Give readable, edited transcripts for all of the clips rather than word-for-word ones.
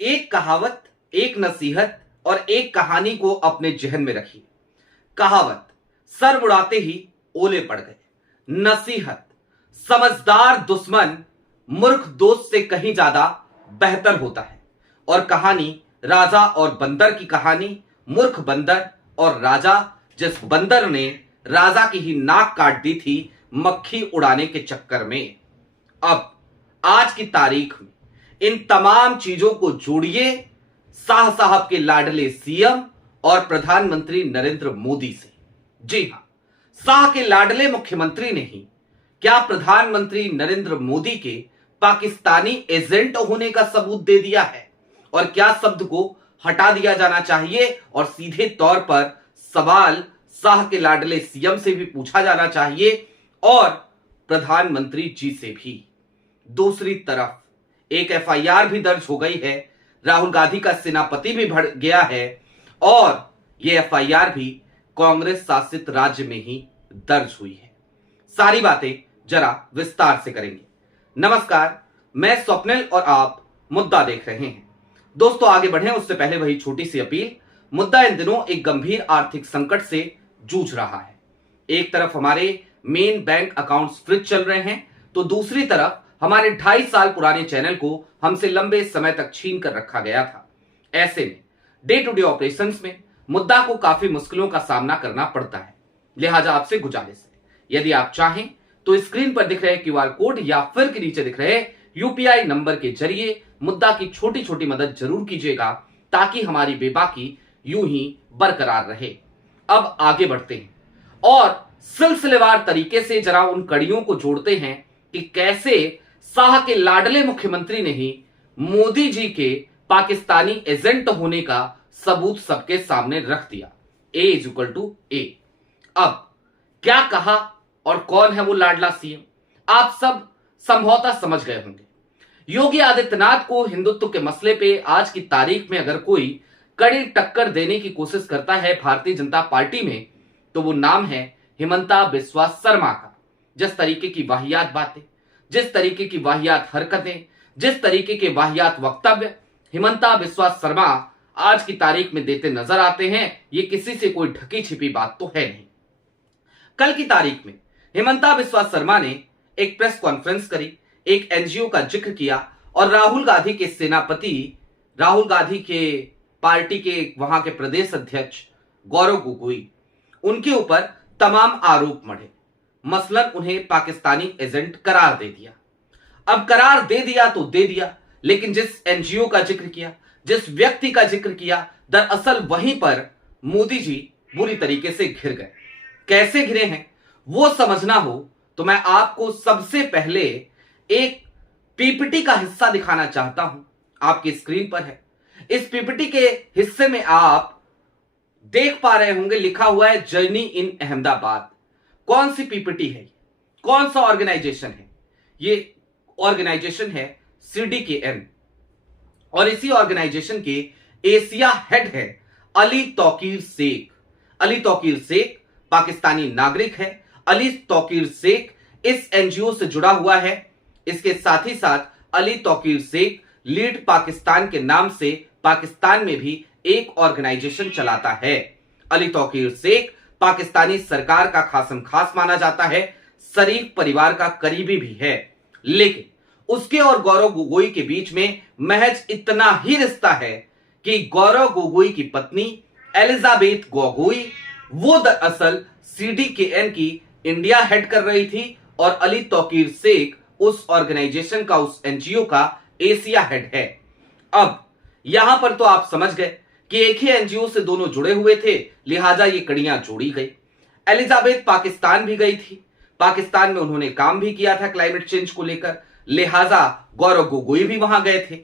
एक कहावत, एक नसीहत और एक कहानी को अपने जहन में रखिए। कहावत, सर उड़ाते ही ओले पड़ गए। नसीहत, समझदार दुश्मन मूर्ख दोस्त से कहीं ज्यादा बेहतर होता है। और कहानी, राजा और बंदर की कहानी। मूर्ख बंदर और राजा, जिस बंदर ने राजा की ही नाक काट दी थी मक्खी उड़ाने के चक्कर में। अब आज की तारीख में इन तमाम चीजों को जोड़िए शाह साहब के लाडले सीएम और प्रधानमंत्री नरेंद्र मोदी से। जी हां, शाह के लाडले मुख्यमंत्री ने ही क्या प्रधानमंत्री नरेंद्र मोदी के पाकिस्तानी एजेंट होने का सबूत दे दिया है? और क्या शब्द को हटा दिया जाना चाहिए और सीधे तौर पर सवाल शाह के लाडले सीएम से भी पूछा जाना चाहिए और प्रधानमंत्री जी से भी। दूसरी तरफ एक एफआईआर भी दर्ज हो गई है, राहुल गांधी का सेनापति भी भड़ गया है और यह एफआईआर भी कांग्रेस शासित राज्य में ही दर्ज हुई है। सारी बातें जरा विस्तार से करेंगे। नमस्कार, मैं स्वप्निल और आप मुद्दा देख रहे हैं। दोस्तों, आगे बढ़ें उससे पहले वही छोटी सी अपील। मुद्दा इन दिनों एक गंभीर आर्थिक संकट से जूझ रहा है। एक तरफ हमारे मेन बैंक अकाउंट्स फ्रीज चल रहे हैं, तो दूसरी तरफ हमारे 2.5 साल पुराने चैनल को हमसे लंबे समय तक छीन कर रखा गया था। ऐसे में डे टू डे ऑपरेशंस में मुद्दा को काफी मुश्किलों का सामना करना पड़ता है। लिहाजा आपसे गुजारिश है, यदि आप चाहें तो स्क्रीन पर दिख रहे क्यूआर कोड या फिर के नीचे दिख रहे यूपीआई नंबर के जरिए मुद्दा की छोटी छोटी मदद जरूर कीजिएगा, ताकि हमारी बेबाकी यूं ही बरकरार रहे। अब आगे बढ़ते हैं और सिलसिलेवार तरीके से जरा उन कड़ियों को जोड़ते हैं कि कैसे शाह के लाडले मुख्यमंत्री ने ही मोदी जी के पाकिस्तानी एजेंट होने का सबूत सबके सामने रख दिया। A=A। अब क्या कहा और कौन है वो लाडला सीएम, आप सब संभवतः समझ गए होंगे। योगी आदित्यनाथ को हिंदुत्व के मसले पे आज की तारीख में अगर कोई कड़ी टक्कर देने की कोशिश करता है भारतीय जनता पार्टी में, तो वो नाम है हिमंता बिस्वा शर्मा का। जिस तरीके की वाहियात बातें, जिस तरीके की वाहियात हरकतें, जिस तरीके के वाहियात वक्तव्य हिमंता बिस्वा शर्मा आज की तारीख में देते नजर आते हैं, ये किसी से कोई ढकी छिपी बात तो है नहीं। कल की तारीख में हिमंता बिस्वा शर्मा ने एक प्रेस कॉन्फ्रेंस करी, एक एनजीओ का जिक्र किया और राहुल गांधी के सेनापति, राहुल गांधी के पार्टी के वहां के प्रदेश अध्यक्ष गौरव गोगोई, उनके ऊपर तमाम आरोप मढ़े। मसलन उन्हें पाकिस्तानी एजेंट करार दे दिया। अब करार दे दिया तो दे दिया, लेकिन जिस एनजीओ का जिक्र किया, जिस व्यक्ति का जिक्र किया, दरअसल वहीं पर मोदी जी बुरी तरीके से घिर गए। कैसे घिरे हैं वो समझना हो तो मैं आपको सबसे पहले एक पीपीटी का हिस्सा दिखाना चाहता हूं। आपकी स्क्रीन पर है। इस पीपीटी के हिस्से में आप देख पा रहे होंगे लिखा हुआ है जर्नी इन अहमदाबाद। कौन सी पीपीटी है, कौन सा ऑर्गेनाइजेशन है? ये ऑर्गेनाइजेशन है CDKN और इसी ऑर्गेनाइजेशन के एशिया हेड है अली तौकीर शेख। अली तौकीर शेख पाकिस्तानी नागरिक है। अली तौकीर शेख इस एनजीओ से जुड़ा हुआ है। इसके साथ ही साथ अली तौकीर शेख लीड पाकिस्तान के नाम से पाकिस्तान में भी एक ऑर्गेनाइजेशन चलाता है। अली तौकीर शेख पाकिस्तानी सरकार का खासम खास माना जाता है, शरीफ परिवार का करीबी भी है। लेकिन उसके और गौरव गोगोई के बीच में महज इतना ही रिश्ता है कि गौरव गोगोई की पत्नी एलिजाबेथ गोगोई वो दरअसल CDKN की इंडिया हेड कर रही थी और अली तौकीर शेख उस ऑर्गेनाइजेशन का, उस एनजीओ का एशिया हेड है। अब यहां पर तो आप समझ गए कि एक ही एनजीओ से दोनों जुड़े हुए थे, लिहाजा ये कड़ियां जोड़ी गई। एलिजाबेथ पाकिस्तान भी गई थी, पाकिस्तान में उन्होंने काम भी किया था क्लाइमेट चेंज को लेकर, लिहाजा गौरव गोगोई भी वहां गए थे।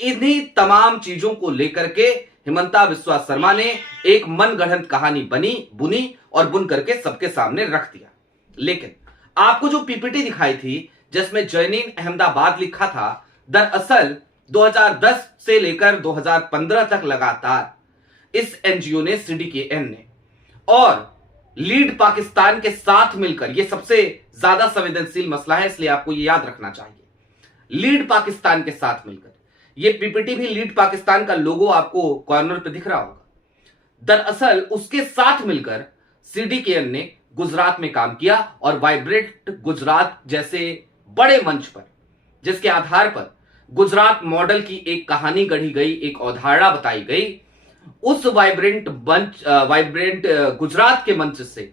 इन्हीं तमाम चीजों को लेकर के हिमंता बिस्वा शर्मा ने एक मनगढ़ंत कहानी बुनी और बुन करके सबके सामने रख दिया। लेकिन आपको जो पीपीटी दिखाई थी जिसमें जर्नी इन अहमदाबाद लिखा था, दरअसल 2010 से लेकर 2015 तक लगातार इस एनजीओ ने, CDKN ने और लीड पाकिस्तान के साथ मिलकर, यह सबसे ज्यादा संवेदनशील मसला है इसलिए आपको यह याद रखना चाहिए, लीड पाकिस्तान के साथ मिलकर ये पीपीटी भी लीड पाकिस्तान का लोगो आपको कॉर्नर पे दिख रहा होगा। दरअसल उसके साथ मिलकर सीडीकेएन ने गुजरात में काम किया और वाइब्रेंट गुजरात जैसे बड़े मंच पर, जिसके आधार पर गुजरात मॉडल की एक कहानी गढ़ी गई, एक अवधारणा बताई गई, उस वाइब्रेंट गुजरात के मंच से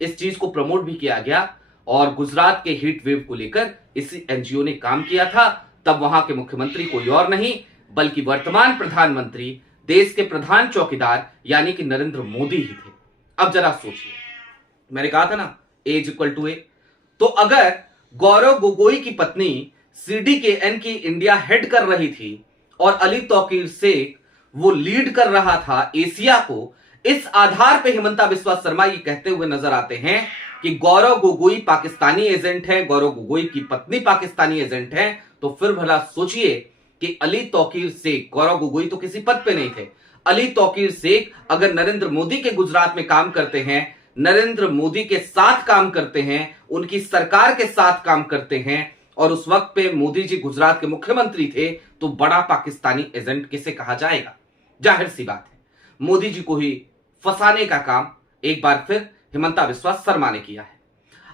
इस चीज को प्रमोट भी किया गया और गुजरात के हीट वेव को लेकर इसी एनजीओ ने काम किया था। तब वहां के मुख्यमंत्री कोई और नहीं बल्कि वर्तमान प्रधानमंत्री, देश के प्रधान चौकीदार यानी कि नरेंद्र मोदी ही थे। अब जरा सोचिए, मैंने कहा था ना A=A, तो अगर गौरव गोगोई की पत्नी सीडीकेएन की इंडिया हेड कर रही थी और अली तौकीर शेख वो लीड कर रहा था एशिया को, इस आधार पे हिमंता बिस्वा शर्मा ये कहते हुए नजर आते हैं कि गौरव गोगोई पाकिस्तानी एजेंट है, गौरव गोगोई की पत्नी पाकिस्तानी एजेंट है, तो फिर भला सोचिए कि अली तौकीर शेख, गौरव गोगोई तो किसी पद पे नहीं थे, अली तौकीर शेख अगर नरेंद्र मोदी के गुजरात में काम करते हैं, नरेंद्र मोदी के साथ काम करते हैं, उनकी सरकार के साथ काम करते हैं और उस वक्त पे मोदी जी गुजरात के मुख्यमंत्री थे, तो बड़ा पाकिस्तानी एजेंट किसे कहा जाएगा? जाहिर सी बात है मोदी जी को ही फंसाने का काम एक बार फिर हिमंता बिस्वा शर्मा ने किया है।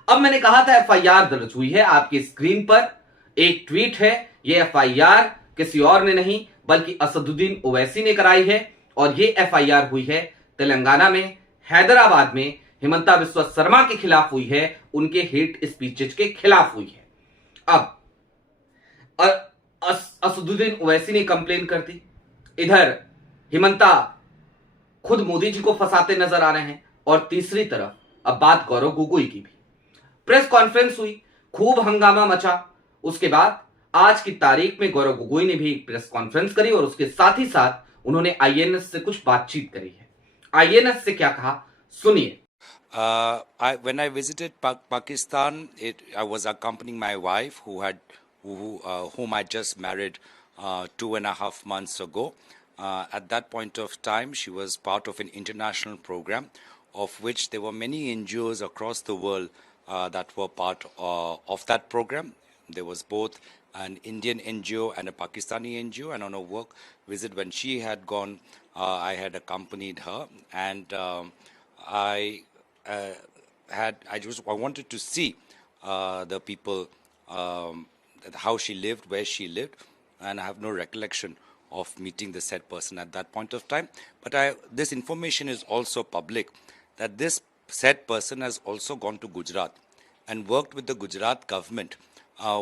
अब मैंने कहा था एफआईआर दर्ज हुई है, आपकी स्क्रीन पर एक ट्वीट है। यह एफआईआर किसी और ने नहीं बल्कि असदुद्दीन ओवैसी ने कराई है और यह एफआईआर हुई है तेलंगाना में, हैदराबाद में हिमंता बिस्वा शर्मा के खिलाफ हुई है, उनके हेट स्पीचेज के खिलाफ हुई है। अब असदुद्दीन ओवैसी ने कंप्लेन कर दी, इधर हिमंता खुद मोदी जी को फंसाते नजर आ रहे हैं और तीसरी तरफ अब बात गौरव गोगोई की भी। प्रेस कॉन्फ्रेंस हुई, खूब हंगामा मचा। उसके बाद आज की तारीख में गौरव गोगोई ने भी प्रेस कॉन्फ्रेंस करी और उसके साथ ही साथ उन्होंने आईएनएस से कुछ बातचीत करी है। आईएनएस से क्या कहा सुनिए। When I visited Pakistan, I was accompanying my wife, whom I just married 2.5 months ago. At that point of time, she was part of an international program, of which there were many NGOs across the world that were part of that program. There was both an Indian NGO and a Pakistani NGO, and on a work visit when she had gone, I had accompanied her, and I wanted to see the people, how she lived, where she lived, and I have no recollection of meeting the said person at that point of time. But this information is also public, that this said person has also gone to Gujarat and worked with the Gujarat government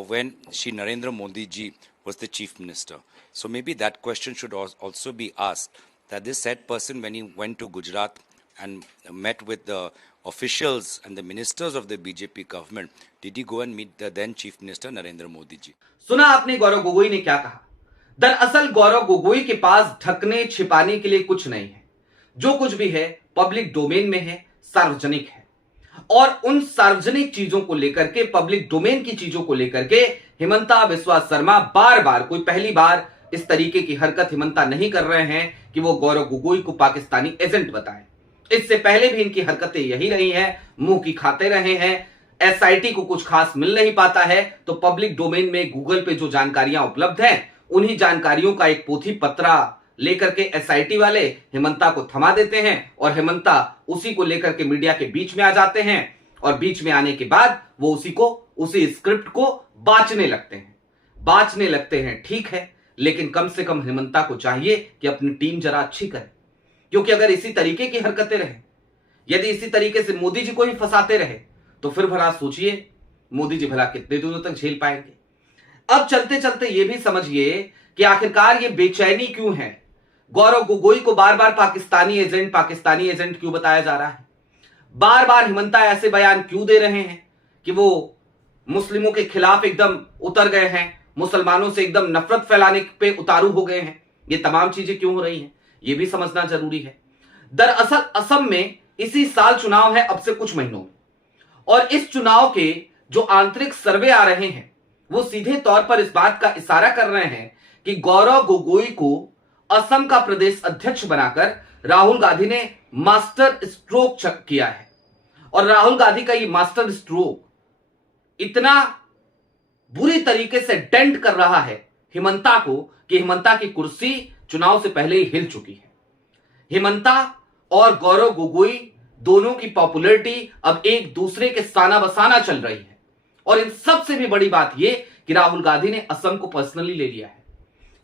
when Narendra Modi ji was the chief minister. So maybe that question should also be asked, that this said person, when he went to Gujarat and met with the officials and the ministers of the BJP government, did he go and meet the then chief minister Narendra Modi ji? सुना आपने गौरव गोगोई ने क्या कहा। दरअसल गौरव गोगोई के पास ढकने छिपाने के लिए कुछ नहीं है, जो कुछ भी है पब्लिक डोमेन में है, सार्वजनिक है, और उन सार्वजनिक चीजों को लेकर के, पब्लिक डोमेन की चीजों को लेकर के हिमंता बिस्वा शर्मा बार बार, कोई पहली बार इस तरीके की हरकत हिमंता नहीं कर रहे हैं कि वो गौरव गोगोई को पाकिस्तानी एजेंट बताएं। इससे पहले भी इनकी हरकतें यही रही हैं, मुंह की खाते रहे हैं। एसआईटी को कुछ खास मिल नहीं पाता है तो पब्लिक डोमेन में गूगल पे जो जानकारियां उपलब्ध हैं, उन्हीं जानकारियों का एक पोथी पत्रा लेकर के एसआईटी वाले हिमंता को थमा देते हैं और हिमंता उसी को लेकर के मीडिया के बीच में आ जाते हैं और बीच में आने के बाद वो उसी स्क्रिप्ट को बांचने लगते हैं। ठीक है, लेकिन कम से कम हिमंता को चाहिए कि अपनी टीम जरा अच्छी करे, क्योंकि अगर इसी तरीके की हरकतें रहे, यदि इसी तरीके से मोदी जी को ही फंसाते रहे, तो फिर भला सोचिए मोदी जी भला कितने दिनों तक झेल पाएंगे। अब चलते चलते ये भी समझिए कि आखिरकार ये बेचैनी क्यों है, गौरव गोगोई को बार बार पाकिस्तानी एजेंट क्यों बताया जा रहा है, बार बार हिमंता ऐसे बयान क्यों दे रहे हैं कि वो मुस्लिमों के खिलाफ एकदम उतर गए हैं, मुसलमानों से एकदम नफरत फैलाने पे उतारू हो गए हैं। ये तमाम चीजें क्यों हो रही हैं, ये भी समझना जरूरी है। दरअसल असम में इसी साल चुनाव है, अब से कुछ महीनों में, और इस चुनाव के जो आंतरिक सर्वे आ रहे हैं वो सीधे तौर पर इस बात का इशारा कर रहे हैं कि गौरव गोगोई को असम का प्रदेश अध्यक्ष बनाकर राहुल गांधी ने मास्टर स्ट्रोक किया है। और राहुल गांधी का ये मास्टर स्ट्रोक इतना बुरी तरीके से डेंट कर रहा है हिमंता को कि हिमंता की कुर्सी चुनाव से पहले ही हिल चुकी है। हिमंता और गौरव गोगोई दोनों की पॉपुलैरिटी अब एक दूसरे के साना बसाना चल रही है। और इन सबसे भी बड़ी बात यह कि राहुल गांधी ने असम को पर्सनली ले लिया है,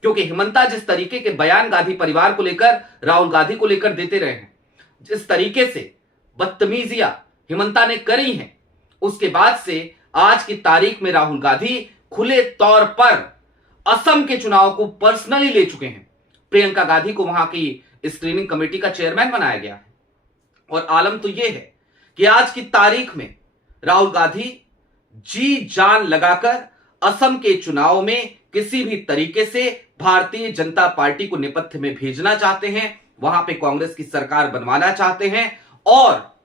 क्योंकि हिमंता जिस तरीके के बयान गांधी परिवार को लेकर, राहुल गांधी को लेकर देते रहे हैं, जिस तरीके से बदतमीजियां हिमंता ने करी हैं, उसके बाद से आज की तारीख में राहुल गांधी खुले तौर पर असम के चुनाव को पर्सनली ले चुके हैं। प्रियंका गांधी को वहां की स्क्रीनिंग कमेटी का चेयरमैन बनाया गया है। और आलम तो यह है कि आज की तारीख में राहुल गांधी जी जान लगाकर असम के चुनाव में किसी भी तरीके से भारतीय जनता पार्टी को नेपथ्य में भेजना चाहते हैं, वहां पे कांग्रेस की सरकार बनवाना चाहते हैं। और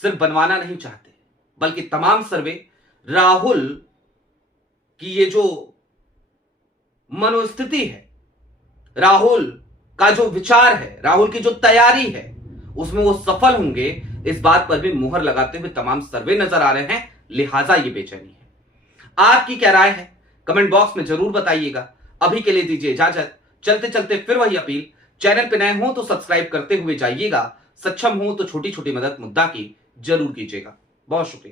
सिर्फ बनवाना नहीं चाहते, बल्कि तमाम सर्वे राहुल की ये जो मनोस्थिति है, राहुल का जो विचार है, राहुल की जो तैयारी है, उसमें वो सफल होंगे, इस बात पर भी मुहर लगाते हुए तमाम सर्वे नजर आ रहे हैं। लिहाजा ये बेचैनी है। आपकी क्या राय है कमेंट बॉक्स में जरूर बताइएगा। अभी के लिए दीजिए इजाजत। चलते चलते फिर वही अपील, चैनल पे नए हो तो सब्सक्राइब करते हुए जाइएगा, सक्षम हो तो छोटी छोटी मदद मुद्दा की जरूर कीजिएगा। बहुत शुक्रिया।